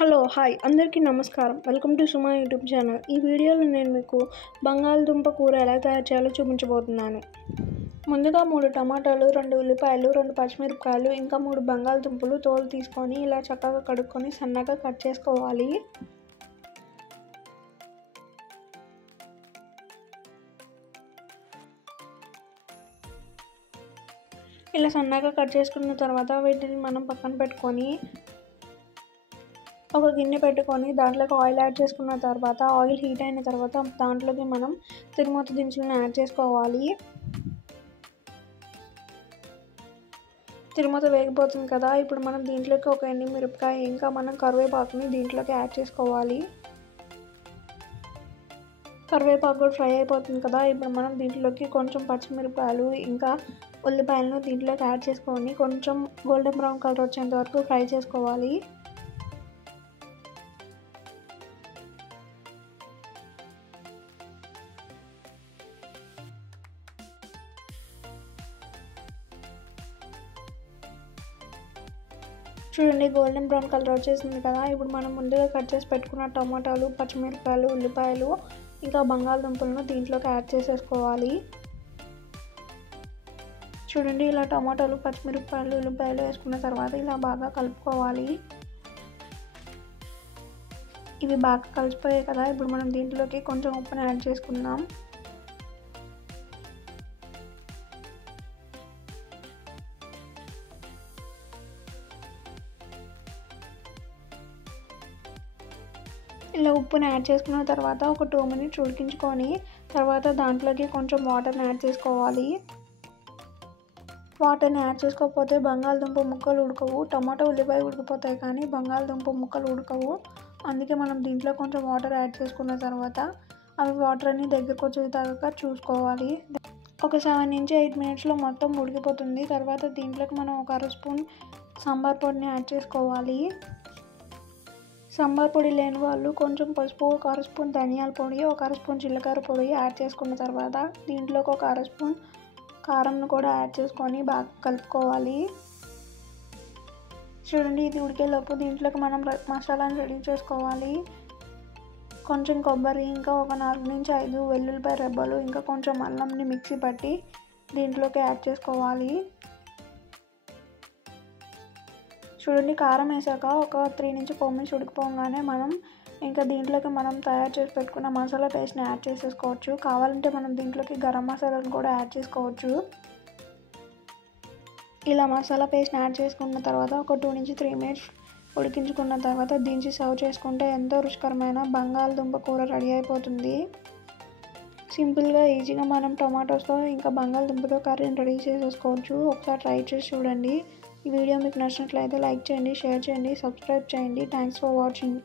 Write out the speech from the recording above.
Hello hi అందరికీ నమస్కారం. Welcome to Suma YouTube channel. ఈ వీడియోలో నేను మీకు బంగాళదుంప కూర ఎలా తయారు చేయాలో చూపించబోతున్నాను. ముందుగా 3 టమాటాలు, 2 ఉల్లిపాయలు, 2 పచ్చిమిరపకాయలు, ఇంకా 3 బంగాళదుంపలు తోలు తీసుకొని ఇలా చక్కగా కడుక్కొని సన్నగా కట్ చేసుకోవాలి. ఇలా సన్నగా కట్ చేసుకున్న తర్వాత వీటిని మనం పక్కన పెట్టుకొని ఒక గిన్నె పెట్టుకొని దాంట్లోకి ఆయిల్ యాడ్ చేసుకున్న తర్వాత ఆయిల్ హీట్ అయిన తర్వాత దాంట్లోకి మనం తిరుమత దినుసులను యాడ్ చేసుకోవాలి. తిరుమత వేగిపోతుంది కదా, ఇప్పుడు మనం దీంట్లోకి ఒక ఎండుమిరపకాయ ఇంకా మనం కరివేపాకుని దీంట్లోకి యాడ్ చేసుకోవాలి. కరివేపాకు కూడా ఫ్రై అయిపోతుంది కదా, ఇప్పుడు మనం దీంట్లోకి కొంచెం పచ్చిమిరపకాయలు ఇంకా ఉల్లిపాయలను దీంట్లోకి యాడ్ చేసుకొని కొంచెం గోల్డెన్ బ్రౌన్ కలర్ వచ్చేంత వరకు ఫ్రై చేసుకోవాలి. చూడండి, గోల్డెన్ బ్రౌన్ కలర్ వచ్చేసింది కదా, ఇప్పుడు మనం ముందుగా కట్ చేసి పెట్టుకున్న టమాటాలు, పచ్చిమిరపకాయలు, ఉల్లిపాయలు ఇంకా బంగాళదుంపలను దీంట్లోకి యాడ్ చేసేసుకోవాలి. చూడండి, ఇలా టమాటాలు, పచ్చిమిరపకాయలు, ఉల్లిపాయలు వేసుకున్న తర్వాత ఇలా బాగా కలుపుకోవాలి. ఇవి బాగా కలిసిపోయాయి కదా, ఇప్పుడు మనం దీంట్లోకి కొంచెం ఉప్పుని యాడ్ చేసుకుందాం. ఇలా ఉప్పుని యాడ్ చేసుకున్న తర్వాత ఒక 2 మినిట్స్ ఉడికించుకొని తర్వాత దాంట్లోకి కొంచెం వాటర్ని యాడ్ చేసుకోవాలి. వాటర్ని యాడ్ చేసుకోకపోతే బంగాళదుంప ముక్కలు ఉడకవు. టమాటో ఉల్లిపాయ ఉడికిపోతాయి కానీ బంగాళదుంప ముక్కలు ఉడకవు. అందుకే మనం దీంట్లో కొంచెం వాటర్ యాడ్ చేసుకున్న తర్వాత అవి వాటర్ అన్ని దగ్గరకు వచ్చేదాకా చూసుకోవాలి. ఒక 7 నుంచి 8 మినిట్స్లో మొత్తం ఉడికిపోతుంది. తర్వాత దీంట్లోకి మనం ఒక 1/2 స్పూన్ సాంబార్ పొడిని యాడ్ చేసుకోవాలి. సాంబార్ పొడి లేని వాళ్ళు కొంచెం పసుపు, ఒక 1/2 స్పూన్ ధనియాల పొడి, ఒక 1/2 స్పూన్ జీలకర్ర పొడి యాడ్ చేసుకున్న తర్వాత దీంట్లోకి ఒక 1/2 స్పూన్ కారంను కూడా యాడ్ చేసుకొని బాగా కలుపుకోవాలి. చూడండి, ఇది ఉడికేలోపు దీంట్లోకి మనం మసాలాను రెడీ చేసుకోవాలి. కొంచెం కొబ్బరి, ఇంకా ఒక 4 నుంచి 5 వెల్లుల్లిపాయ రెబ్బలు, ఇంకా కొంచెం అల్లంని మిక్సీ పట్టి దీంట్లోకి యాడ్ చేసుకోవాలి. చూడండి, కారం వేసాక ఒక 3 నుంచి 4 మినిట్స్ ఉడికిపోగానే మనం ఇంకా దీంట్లోకి మనం తయారు చేసి పెట్టుకున్న మసాలా పేస్ట్ని యాడ్ చేసేసుకోవచ్చు. కావాలంటే మనం దీంట్లోకి గరం మసాలాను కూడా యాడ్ చేసుకోవచ్చు. ఇలా మసాలా పేస్ట్ని యాడ్ చేసుకున్న తర్వాత ఒక 2 నుంచి 3 మినిట్స్ ఉడికించుకున్న తర్వాత దించి సర్వ్ చేసుకుంటే ఎంతో రుచికరమైన బంగాళదుంప కూర రెడీ అయిపోతుంది. సింపుల్గా ఈజీగా మనం టొమాటోస్తో ఇంకా బంగాళదుంపతో కర్రీని రెడీ చేసేసుకోవచ్చు. ఒకసారి ట్రై చేసి చూడండి. ఈ వీడియో మీకు నచ్చినట్లయితే లైక్ చేయండి, షేర్ చేయండి, సబ్స్క్రైబ్ చేయండి. Thanks for watching.